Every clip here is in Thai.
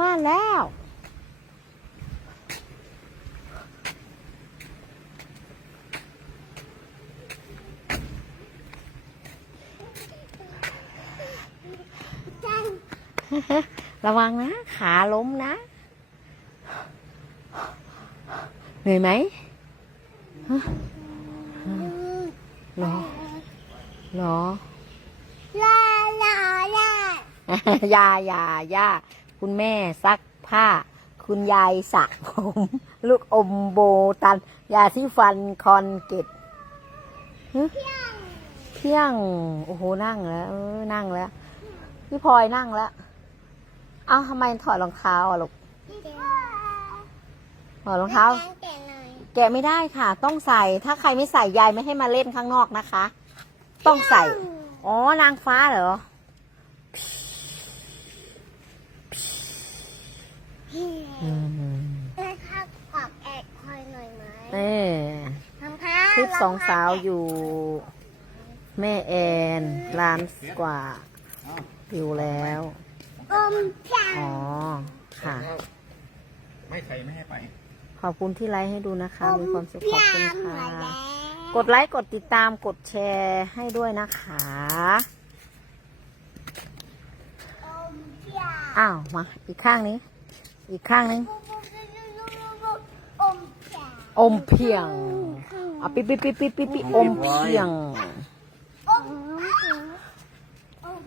บ้านแล้ว ระวังนะ ขาล้มนะ เหนื่อยไหมหรอหรอลาลาลายายายา คุณแม่ซักผ้า คุณยายสระผม ลูกอมโบตัน ยาสีฟันคอนเกตฮะเที่ยง โอ้โห นั่งแล้วนั่งแล้ว พี่พลอยนั่งแล้ว เอ้าทำไมถอดรองเท้าอะลูกถอดรองเท้าแต่หน่อยแกะไม่ได้ค่ะ ต้องใส่ ถ้าใครไม่ใส่ยายไม่ให้มาเล่นข้างนอกนะคะ ต้องใส่ อ๋อนางฟ้าเหรอ อืมแล้วถ้ากอบแอดคอยหน่อยไหมเออทำผ้าคลิปสองสาวอยู่ แม่แอนล้านกว่าวิวแล้วอมจังอ๋อ ค่ะ ไม่ใส่ไม่ให้ไป ขอบคุณที่ไลค์ให้ดูนะคะ มีความสุขขอบคุณยามมาค่ะแล้วกดไลค์ กดติดตาม กดแชร์ให้ด้วยนะคะอมจัง อ้าว มา อีกข้างนี้ อีกข้างนึงอมจังอมเพียงอะปิปิปิปิปิปิอมเพียงอมอม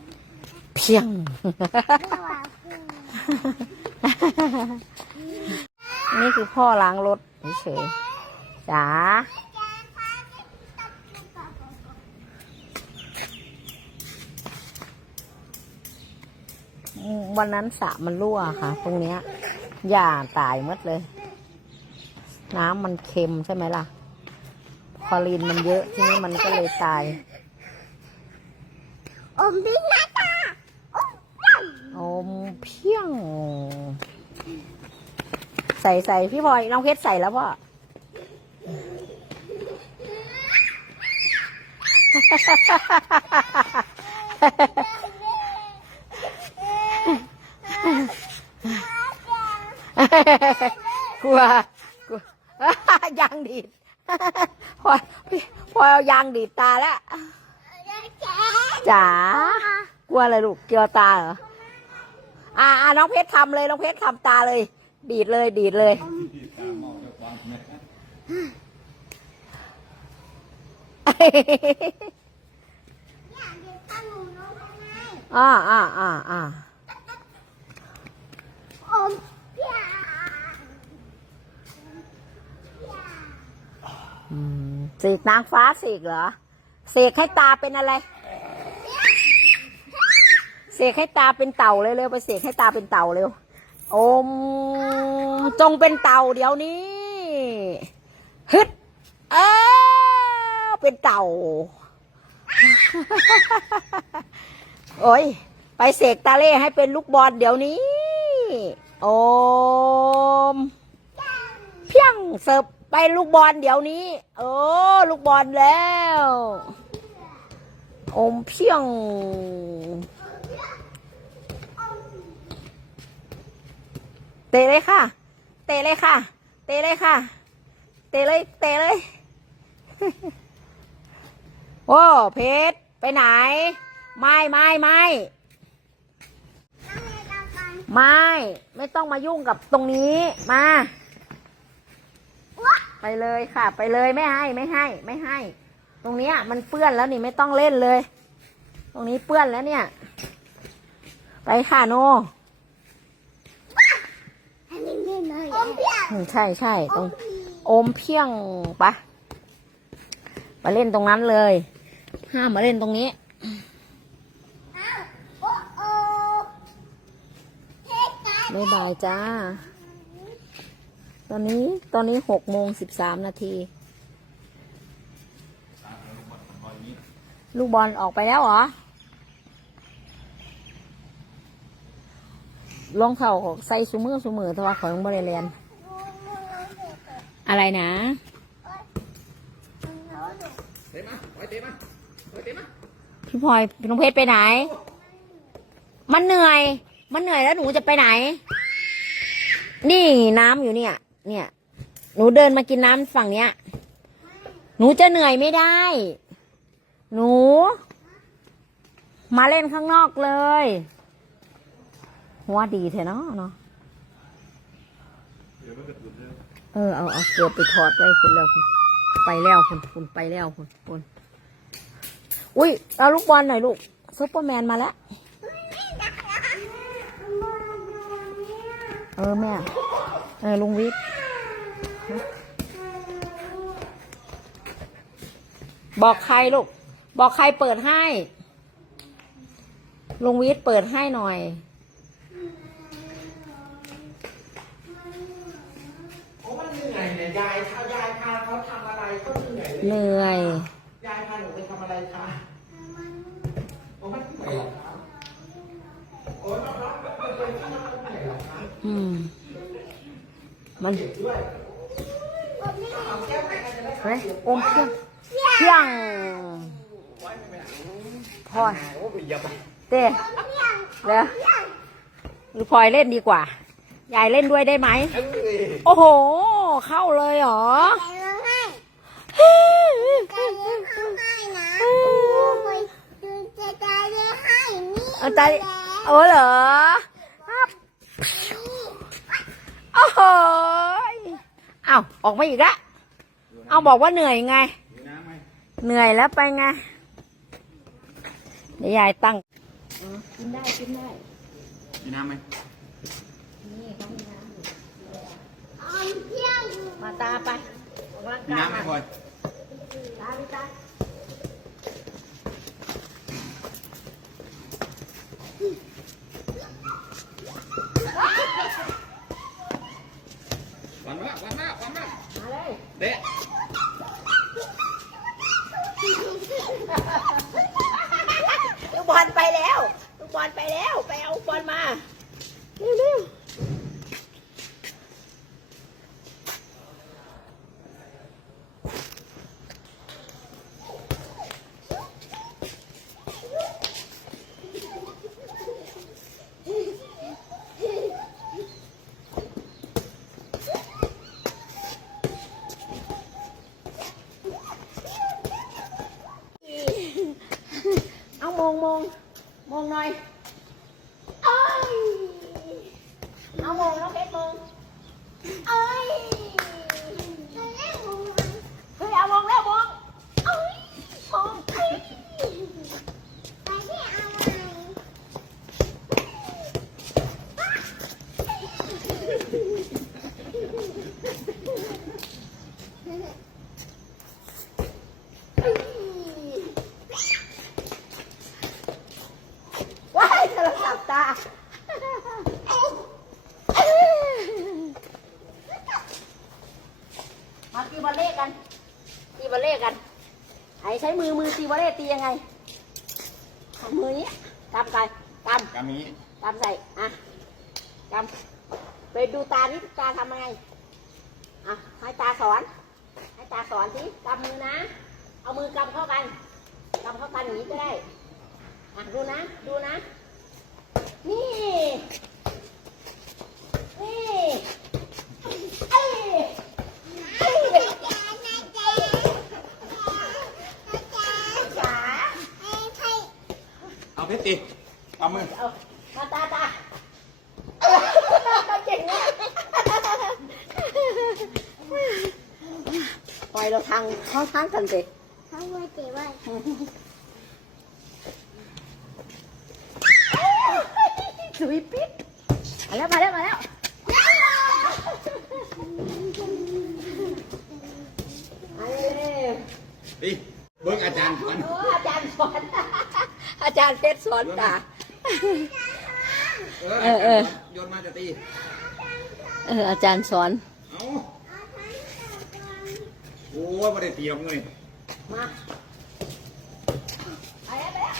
เพียงไม่ว่าคือนี่คือพ่อล้างรถเฉยๆจ๋าวันนั้นสระมันรั่วค่ะ ตรงเนี้ย หญ้าตายหมดเลย น้ำมันเค็มใช่ไหมล่ะคลอรีนมันเยอะทีนี้มันก็เลยตาย อมดิ้งนะจ๊ะอมจังอมเพียง ใส่ใส่พี่พลอยน้องเพชรใส่แล้วพ่อ กลัวกลัวยางดีดพลอยพี่พลอยเอายางดีดตาแล้วจ๋ากลัวอะไรลูกเกลียวตาเหรออ่าอ่าน้องเพชรทำเลยน้องเพชรทำตาเลย ดีดเลยดีดเลยอ่าอ่าอ่าอ่า อมจัง อืมเสกนางฟ้าเสกเหรอเสกให้ตาเป็นอะไรเสกให้ตาเป็นเต่าเลยเร็วไปเสกให้ตาเป็นเต่าเร็วโอมจงเป็นเต่าเดี๋ยวนี้ฮึดเออเป็นเต่า โอ้ยไปเสกตาเล่ให้เป็นลูกบอลเดี๋ยวนี้ โอม เพียงเสิร์ฟ ไปลูกบอลเดี๋ยวนี้ โอ้ลูกบอลแล้วอมเพียง เตะเลยค่ะ เตะเลยค่ะ เตะเลยค่ะ เตะเลย เตะเลย โอ้เพชรไปไหน ไม่ไม่ไม่ไม่ ไม่ต้องมายุ่งกับตรงนี้มา เลยค่ะ ไปเลยไม่ให้ไม่ให้ ไม่ให้ ตรงเนี้ย มันเปื้อนแล้วนี่ไม่ต้องเล่นเลย ตรงนี้เปื้อนแล้วเนี่ย ไปค่ะโนอันนี้นี่หน่อยอมจังอืมใช่ใช่ตรงโอมเพียงปะไปเล่นตรงนั้นเลย ห้ามมาเล่นตรงนี้โอ้โอ้เฮ้ยตาบ๊ายบายจ้า ตอนนี้ตอนนี้หกโมงสิบสามนาที ลูกบอลออกไปแล้วเหรอรองเท้าใส่ซูมือซูมือแต่ว่าของบริเรียน อะไรนะเตะมาไปเตะมาไปเตะมาพี่พลอยน้องเพชรไปไหน มันเหนื่อย มันเหนื่อยแล้วหนูจะไปไหน นี่น้ำอยู่เนี่ย เนี่ย หนูเดินมากินน้ำฝั่งเนี้ย หนูจะเหนื่อยไม่ได้ หนู มาเล่นข้างนอกเลย หัวดีเถอะเนาะเนาะเออเอาเอาเกือบไปถอดไว้คุณแล้วคุณไปแล้วคุณคุณไปแล้วคุณคุณอุ้ยเอาลูกบอลหน่อยลูกซุปเปอร์แมนมาแล้ว เออแม่ เออลุงวิทย์บอกใครลูก บอกใครเปิดให้ ลุงวิทย์เปิดให้หน่อย โอ้มันเหนื่อยเนี่ยยายเขายายพาเขาทำอะไรก็เหนื่อยเลยเหนื่อย ยายพาหนูไปทำอะไรคะโอ้มันเหนื่อยเหรอคะโอ้ยมันร้อนแบบมันเป็นที่มันเหนื่อยเหรอคะอืม มันด้วยเฮ้ยอมเพียงเพียงพลอยโอ้ยอย่าไปเต้เดี๋ยวหรือพลอยเล่นดีกว่า ยายเล่นด้วยได้ไหมเอ้ยโอ้โห เข้าเลยเหรอใจร้องไห้ใจร้องไห้นะโอ้ยดูจะใจร้องไห้นี่เอาใจโอ้เหรอครับ โอ้โหยเอาออกมาอีกละเอาบอกว่าเหนื่อยไงมีน้ำไหมเหนื่อยแล้วไปไงเดี๋ยวยายตั้งกินได้กินได้มีน้ำไหมอ่อนเพียงมาตาไปออกกำลังมีกายน้ำไหมมาพลอยตาพี่ตา วันมากวันมากวันมากเลยเดะลูกบอลไปแล้วลูกบอลไปแล้ว ไปเอาบอลมา เร็วๆร็วเอามงมงมงหน่อยเอ้ยเอามงน้องเพชรมง เอ้ยตอนแรกผม เฮ้ยเอามงแล้วมง เอ้ย มงเอ้ย ไปที่อะไร ว้ายโทรศัพท์ตา มาตีบอลเล่กัน ตีบอลเล่กัน ไอ้ใช้มือมือตีบอลเล่ตียังไงเอามือนี้กำกันกำ กามี กำใส่ อะกำไปดูตานี่ตาทำยังไง อะ ให้ตาสอน ให้ตาสอนสิกำมือนะ เอามือกำเข้ากัน กำเข้ากันอย่างนี้ก็ได้ อะ ดูนะ ดูนะ นี่ นี่เอ้ยเอ้ยจ๋า เอาเพชรตี เอามือเอาตาตาตาเก่งมากปล่อยเราทางเข้าทางกันสิเขาว่าเจ๊ว่าสุยปิดมาแล้วมาแล้วมาแล้วมาเลยดิเบิ้งอาจารย์ก่อนโอ้อาจารย์สอนอาจารย์เพชรสอนตา เออเออ โยนมาจะตี เออ อาจารย์สอน เอาโอ้ยไม่ได้ตีหรอกเลยมาไปแล้วไปแล้ว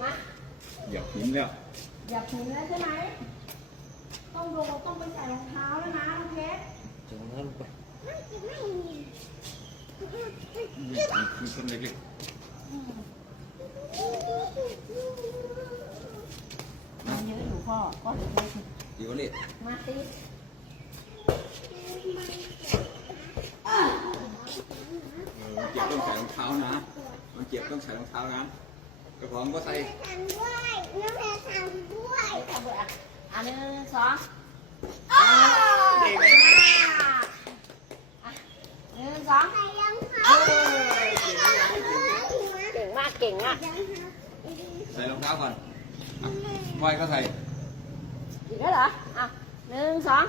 มาอย่าหินแล้วอย่าถึงแล้วใช่ไหม ต้องลงต้องไปใส่รองเท้าแล้วนะน้องเพชรจงนั้นลงไปไม่ไม่มีมีคนเล็กๆ พ่อพ่อจะไปดีกว่านี่มาสิมันเจ็บต้องใส่รองเท้านะ มันเจ็บต้องใส่รองเท้านะกระป๋องก็ใส่ทำด้วยน้องแพรทำด้วยเอาเบื่ออันหนึ่งสองเด็กอะหนึ่งสองใส่รองเท้าเก่งมากเก่งอะใส่รองเท้าก่อนอะพลอยก็ใส่ อีกแล้วเหรอ อะหนึ่งสอง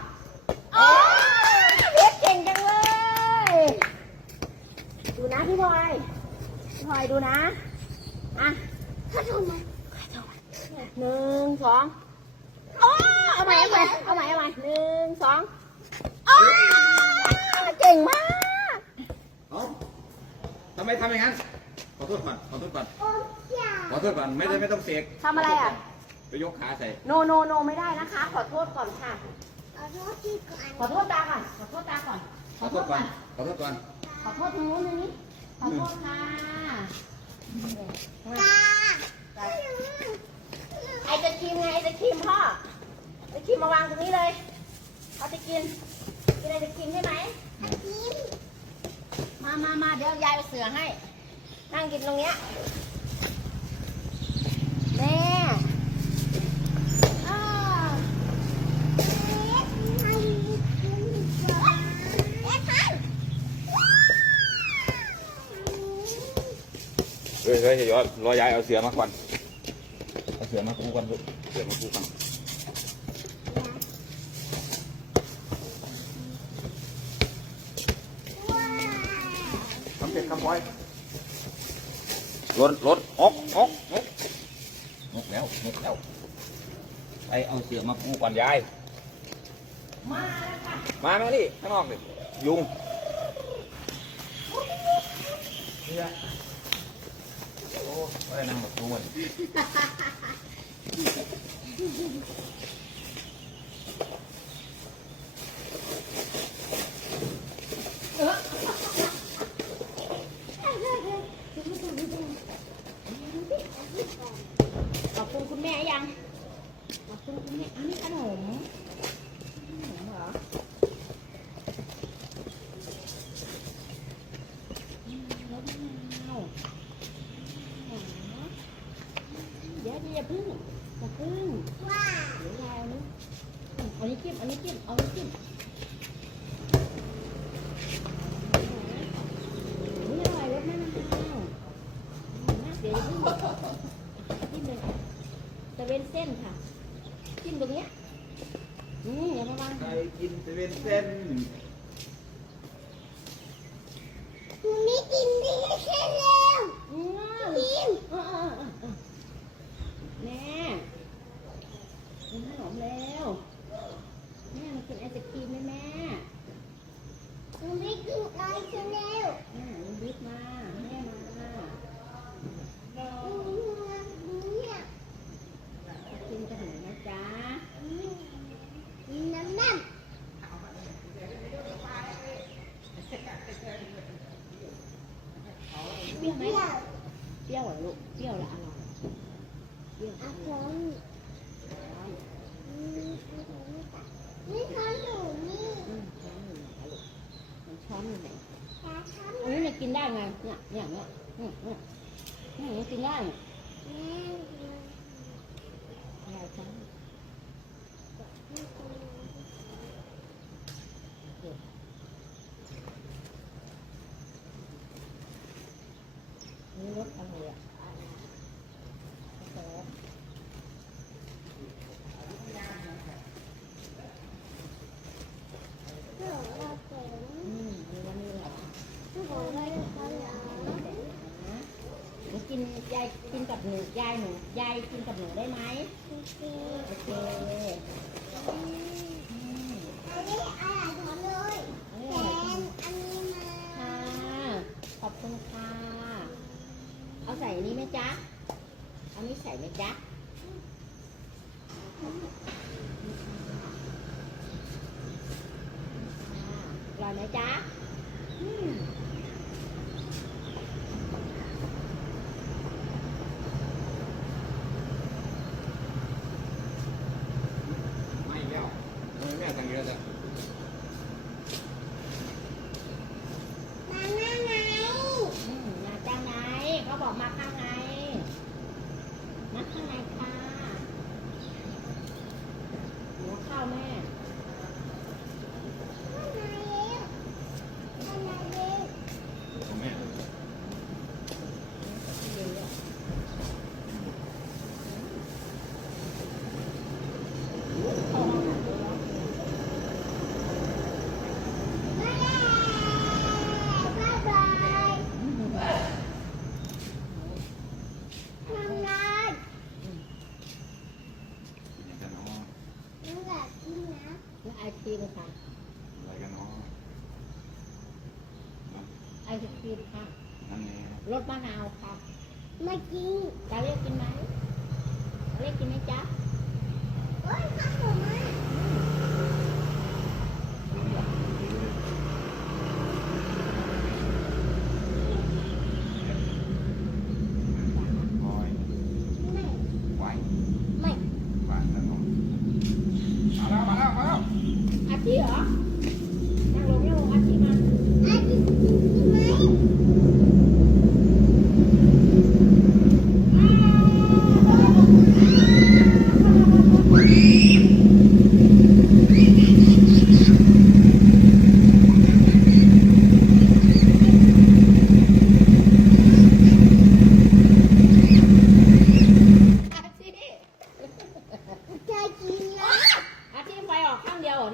โอ้เพชรเก่งจังเลย ดูนะพี่พลอยพี่พลอยดูนะ อะถ้าทำไมหนึ่งสองโอ้เอาใหม่เอาใหม่เอาใหม่เอาใหม่หนึ่งสองโอ้เก่งมากเอ้าทำไมทำอย่างนั้น ขอโทษก่อน ขอโทษก่อนโอ้ยาขอโทษก่อน ไม่ได้ไม่ต้องเสกทำอะไรอะ ไปยกขาใส่ โนโนโนไม่ได้นะคะ ขอโทษก่อนค่ะ ขอโทษที่ก่อนขอโทษตาก่อนขอโทษตาก่อนขอโทษก่อน ขอโทษก่อน ขอโทษทางนู้นทางนี้ขอโทษค่ะตาไอจะครีมไงไอจะครีมพ่อไอครีมมาวางตรงนี้เลยเอาจะกินกินไอจะครีมใช่ไหมยิ้มมามามาเดี๋ยวยายเอาเสือให้ นั่งกินตรงเนี้ยแม่อ้าว ให้กินดีกว่าเอ๊ะท่าน เฮ้ยเฮ้ยอดรอยายเอาเสือมาก่อนเอาเสือมาคู่กันลูกเสือมาคู่กันทำเสร็จครับพลอยรถรถออกออกออกอกแล้วอกแล้วไปเอาเสือมาคู่ก่อนยาย มาแล้วค่ะ มาแม่นี่ข้างนอกดิยุงเนี่ย โอ้ไม่ได้นั่งแบบนู้นอบคุณคุณแม่ยัง ขอบคุณคุณแม่อันนี้ขนมขนมเหรออืมรสมะนาวอ๋อเดี๋ยวเดี๋ยวอย่าพึ่งอย่าพึ่ง ว้าว เดี๋ยวยายเอานี้เอันนี้จิ้มอันนี้จิ้มเอานี้จิ้มนี่อร่อยรสมะนาวน่าเสียดายจิ้มเลยตะเวนเส้นค่ะ จิ้มตรงเนี้ยอืมอย่ามาวาง ใครกินเซเว่นเส้น หนูไม่กินดีแค่แล้ว อืม กิน เออเออเออเออแม่กินขนมแล้วแม่มากินไอศครีมไหมแม่ หนูไม่กินอะไรแค่แล้ว แม่ลุงบิ๊กมาแม่มา เนี่ย กินขนมนะจ๊ะ น้ำน้ำ เปรี้ยวไหม เปรี้ยว เปรี้ยวเหรอ ลูกเปรี้ยวละอร่อยเปรี้ยวอะอร่อยนี่ช้อนอยู่นี่อืมช้อนอยู่ไหนลูกมันช้อนอยู่ไหนช้อนอันนี้เนี่ยกินได้ไงเนี่ยเนี่ยเนี่ยเนี่ยเนี่ยเนี่ยเนี่ยกินได้เนี่ย แม่ ยายช้อนนี่รสอะไรอะกาแฟ หนูเราเก่ง อืมมีวันนี้เหรอ หนูได้เขาแล้ว ห นูกินยายกินกับหนูยายหนูยายกินกับหนูได้ไหมโอเคอะไรช้อนเลยอันนี้แทอะไรนอันนี้มาค่ะขอบคุณค่ะ เอาใส่อันนี้ไหมจ๊ะ เอานี้ใส่ไหมจ๊ะ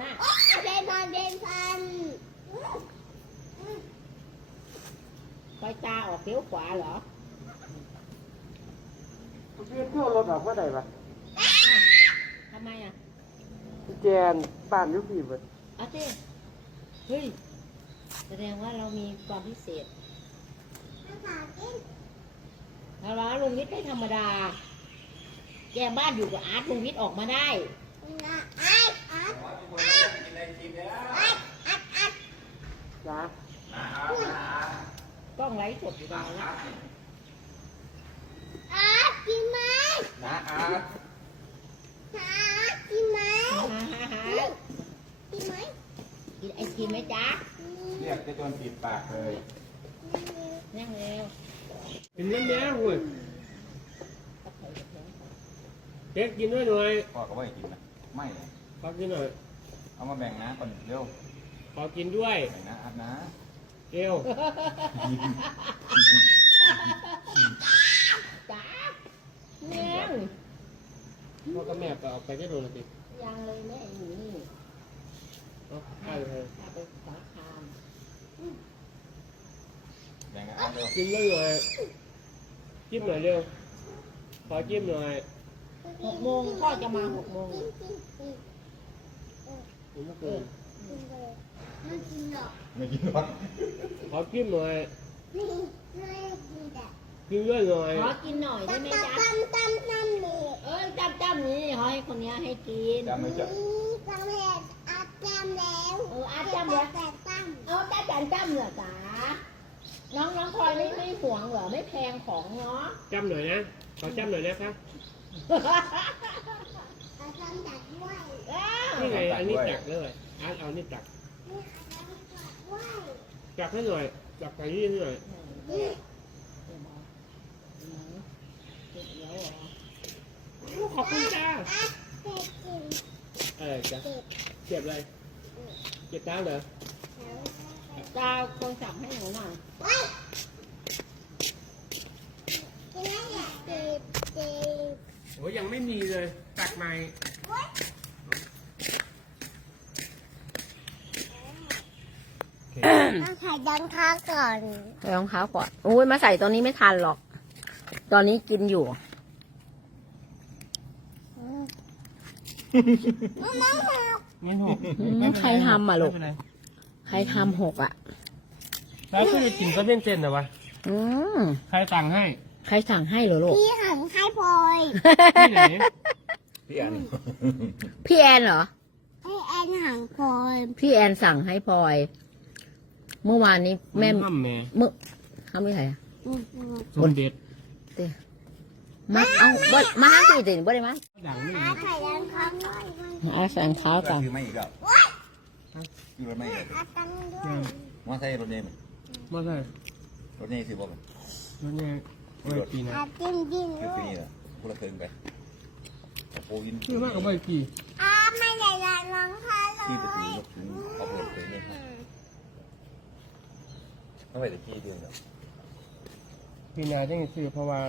น่ะเดนพันเดนพันไฟตาออกเลี้ยวขวาเหรอพี่เที่ยวรถออกเมื่อไหร่ปะทำไมอะพี่แจนบ้านอยุพี่เบิดอาชีเฮ้ย แสดงว่าเรามีความพิเศษมาฝากกินเราล้อลุงวิทย์ไม่ธรรมดา แกบ้านอยู่กับอาร์ตลุงวิทย์ออกมาได้ นะไอ้อัดอัดอัดอัดอัดจ้ากล้องไลฟ์สดอยู่ตรงนั้นนะอัดกินไหมนะอาร์ตอัดกินไหมฮ่าฮ่าฮ่ากินไหมกินไอศครีมไหมจ๊ะเรียกจะจนปิดปากเลยนั่งเร็วกินน้ำแดงเว้ยเด็กกินด้วยหน่อยพ่อก็ไม่ให้กินนะ ไม่ขอกินหน่อยเอามาแบ่งนะก่อนเร็วขอกินด้วยแบ่งนะอาร์ตนะเอวจ๊ะยังพ่อกับแม่ก็ออกไปที่โรงละติยังเลยแม่อยู่นี่เอาเอาเลยถ้าไปสารคามแบ่งนะอาร์ตเร็วกินด้วยหน่อยจิ้มหน่อยเร็วขอจิ้มหน่อย หกโมงพ่อจะมาหกโมงกินกินกินผมไม่กินกินเลยไม่กินหรอกไม่กินหรอกขอจิ้มหน่อยไม่ไม่กินแต่กินด้วยหน่อยขอกินหน่อยได้ไหมตำจ๊ะตำตำตำนี่เอ้ยจ้ำจ้ำนี่ขอให้คนเนี้ยให้กินจำไม่จะนี่ตำเห็ดอัดจำแล้วเอออาจ้ำเลยแต่ตำเอาจ้าจันจ้ำเหรอจ๊ะน้องน้องพลอยไม่ไม่ห่วงเหรอไม่แพงของเนาะจ้ำหน่อยนะขอจ้ำหน่อยนะครับ เอาจำจากด้วยอ้าวนี่ไงอันนี้ตักเลยอาร์ตเอานี่ตักนี่เอาจำจากด้วยตักให้หน่อยตักไปนี่หน่อยนี่ขอบคุณจ้าอัดเผ็ดจริงเออจ้ะเผ็ดเจ็บเลยเจ็บตาเหรอดาวโทรศัพท์ให้หนูหน่อยไว้กินแล้วอยากเจ็บเจ็บ โอ้ยยังไม่มีเลยตักใหม่ต้องใส่ดังค้าก่อนใส่รองเท้าก่อนอุ้ยมาใส่ตอนนี้ไม่ทันหรอก ตอนนี้กินอยู่น้ำหกงั้นหกอืมใครทำอะลูกใครทำหกอะ แล้วก็จะกินก็เล่นเส้นเหรอวะอืมใครสั่งให้ ใครสั่งให้เหรอลูก พี่หันให้พลอยที่ไหนพี่อันพี่แอนเหรอ ให้แอนหันพลอยพี่แอนสั่งให้พลอย เมื่อวานนี้แม่ทำแม่เมื่อเขาไม่ใครอะคนเด็ดมาเอาเบิ้ลมาห้างสี่ตื่นเบิ้ลเลยมั้ยดังไม่อาไข่ดังค้าด้วยเอาใส่รองเท้าก็ก่อนคือไม่อีกแล้วคือรถไม่อีกอาตังด้วยมอไซค์รถเนยมั้ยมาใส่รถเนยสิบ่มั้ยรถเนี่ยร ไม่ปีนะอาจิ้มจิ้มคือลูปีกนี้นะคนละครึ่งไปเอาโปรยินคือมากกว่าไม่ปีอาไม่ได้รักน้องพาเลที่ไปถึงยยกถึงเอาเปิดเผยเลยครับไม่ไปแต่ที่เดียวเนาะปีหนาจะซื้อเพราะว่า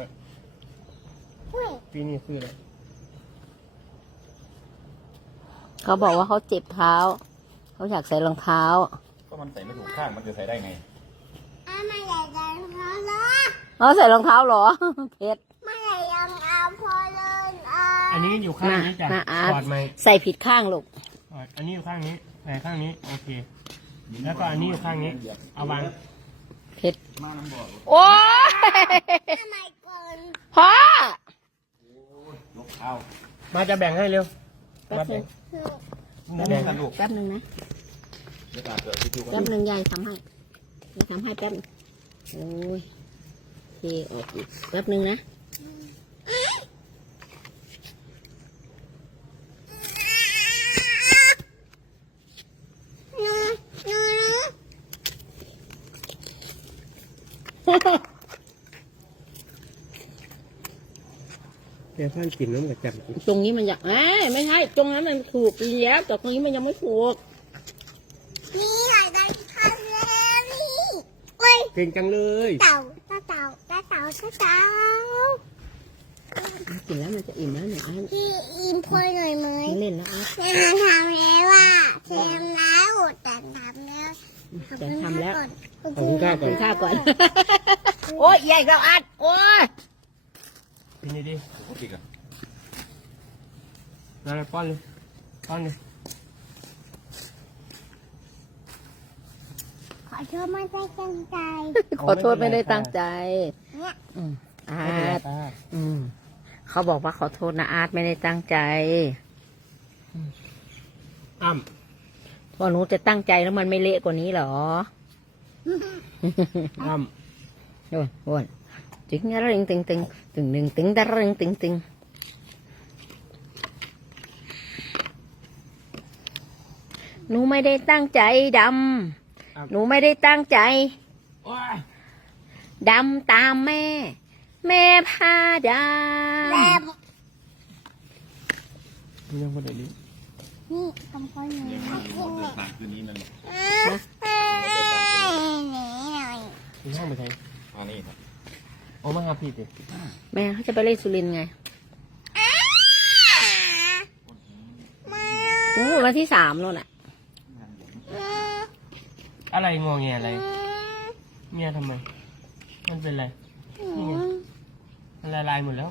อุ้ยปีนี้ซื้อแล้วเขาบอกว่าเขาเจ็บเท้า เขาอยากใส่รองเท้า ก็มันใส่ไม่ถูกข้างมันจะใส่ได้ไงอาไม่ได้รักน้องเลย เขาใส่รองเท้าเหรอ เพชร ไม่ได้ยังเอาพอเลยอาอันนี้อยู่ข้างนี้จ้ะหน้าอาร์ต ถอดไหมใส่ผิดข้างลูก ถอดอันนี้อยู่ข้างนี้แต่ข้างนี้โอเค แล้วก็อันนี้อยู่ข้างนี้ เอาวางเพชร โอ้ยทำไมก่อนพ่อยกเอามาจะแบ่งให้เร็วแป๊บมานึแบ่งงแบ่งกันลูกแป๊บนึงนะเดี๋ยวตาเกิดที่ดูกัแป๊นบนึงยายทำให้ยายทำให้แป๊บนึงโอ้ยเท ออกอีกแป๊บนึงนะหนูหนูหนูเดี๋ยวท่านกินน้ำกับจับตรงนี้มันอยากเอ้ยไม่ใช่ตรงนั้นมันถูกดีแล้วแต่ตรงนี้มันยังไม่ถูกนี่อยากได้ทะเลนี่โอ้ยเก่งจังเลย เต่าตาเต่าตาเต่าตาเต่ากินแล้วมันจะอิ่มแล้วเนี่ยอะพี่อิมพลหน่อยไหมไม่เล่นแล้วอะแม่ทำแล้วว่าเทมแล้วแต่ทำแล้วแต่ทำแล้วขอบขอบคุคุณณข้าวก่อนกินข้าวก่อน โอ้ยใหญ่เราอัด โอ้ยกินดีดีปกติกันๆแล้วป้อนเลยป้อนเลย อโทษไม่ได้ตั้งใจขอโทษไม่ได้ตั้งใจเนี่ยอืมอาไม่เป็นไรร์ตป้าอืมเขาบอกว่าขอโทษนะอาร์ตไม่ได้ตั้งใจ อ้ำพอหนูจะตั้งใจแล้วมันไม่เละกว่านี้เหรออ้ำโอ้ยโอ้ยจึงอะไรตึงตึงตึงหนึ่งตึงตะรึงตึงตึงหนูไม่ได้ตั้งใจดำ หนูไม่ได้ตั้งใจโอ้ยดำตามแม่ แม่พาดแล้ำวนี่ยังไม่ได้ลิ้นนี่คำพูดหนูเลี้ยงให้มันกินเดิเนี่นยทางคืนนี้นั่นเอ้ยหนีหน่อยกินห้องไปไหนอันนี้ครับโอ้มาหาพี่ดิแม่เขาจะไปเล่นสุรินทร์ไงมาโอ้วันที่สามแล้วน่ะ อะไรงอแงอะไรเมียทำไม มันเป็นอะไรนี่ไงมันละลายหมดแล้ว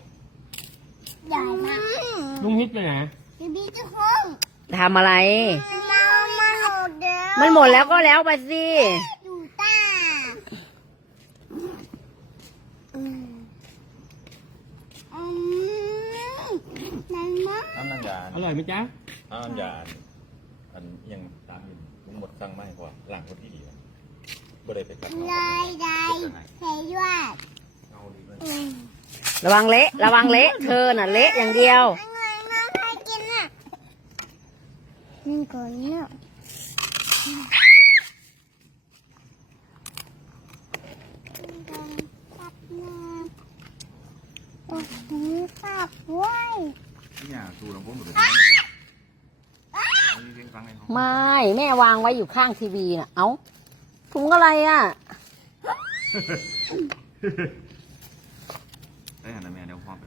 ใหญ่มากลุงฮิตไปไหนพี่พี่จะห้องทำอะไร เรามาหดเด้อมันหมดแล้วก็แล้วไปสิดูตาอืมอืมนั่นมากน้ำน้ำยาอร่อยไหมจ๊ะ น้ำยาอันยังตามอยู่ลุงห มดสั่งไม่พอหลังคนที่ดีนะบ่ได้ไปกลับได้ได้ใส่ด้วยเอาดีเลยอืมระวังเละ ระวังเละ เธอน่ะเละอย่างเดียวอร่อยมากใครกินอะนี่ก่อนเนี่ยตับน้ำโอ้โหตับเว้ยที่ยาสูหลวงพ่อหมด ไม่แม่วางไว้อยู่ข้างทีวีน่ะ เอ้าถุงอะไรอะได้หันแม่เดี๋ยวพ่อไป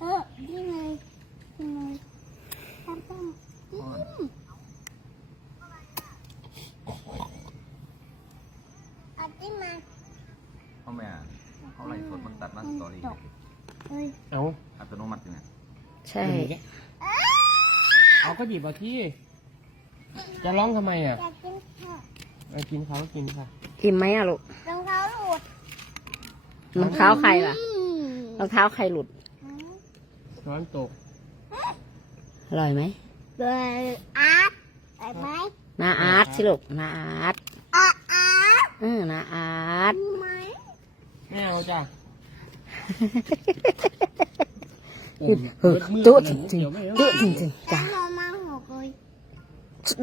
เออนี่ไงนี่ไงตับน้ำอืมเอาที่มาพ่อแม่เขาไล่สดมันตัดมาสตอรี่เฮ้ยเอาอัตโนมัติเนี่ยใช่ เอาก็หยิบเอาที่ จะร้องทำไมอะอยากกินข้าวไปกินเขาก็กินค่ะกินไหมอะลูกรองเท้าหลุดรองเท้าใครล่ะอืมรองเท้าใครหลุดร้อนตก อร่อยไหมเบอร์อาร์ตไปไหมนาอาร์ตสิลูกนาอาร์ตอาร์ตอาร์ตเออนาอาร์ต ไหมไม่เอาจ้ะเออจุดจริง เดี๋ยวไม่เอาจุดจริงๆแต่จ้า เรามาหกเลย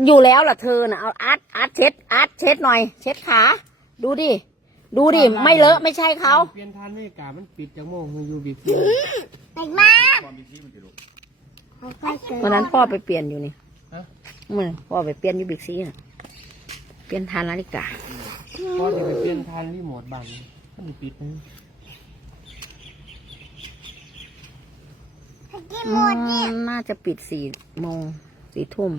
อยู่แล้วล่ะเธอน่ะเอาอาร์ตอาร์ตเช็ดอาร์ตเช็ดหน่อย เช็ดขา ดูดิ ดูดิ ไม่เลอะไม่ใช่เขา เปลี่ยนทานนาฬิกามันปิดจากโมงอยู่บิ๊กซีไปมากความดีที่มันจะลุกเขาใกล้เกินวันนั้นพ่อไปเปลี่ยนอยู่นี่ฮะมือพ่อไปเปลี่ยนอยู่บิ๊กซีน่ะ เปลี่ยนทานนาฬิกาพอจะไปเปลี่ยนทานรีโมทบันมันปิดนะกินอืหมดเนี่ยมน่าจะปิดสี่โมงสี่ทุ่ม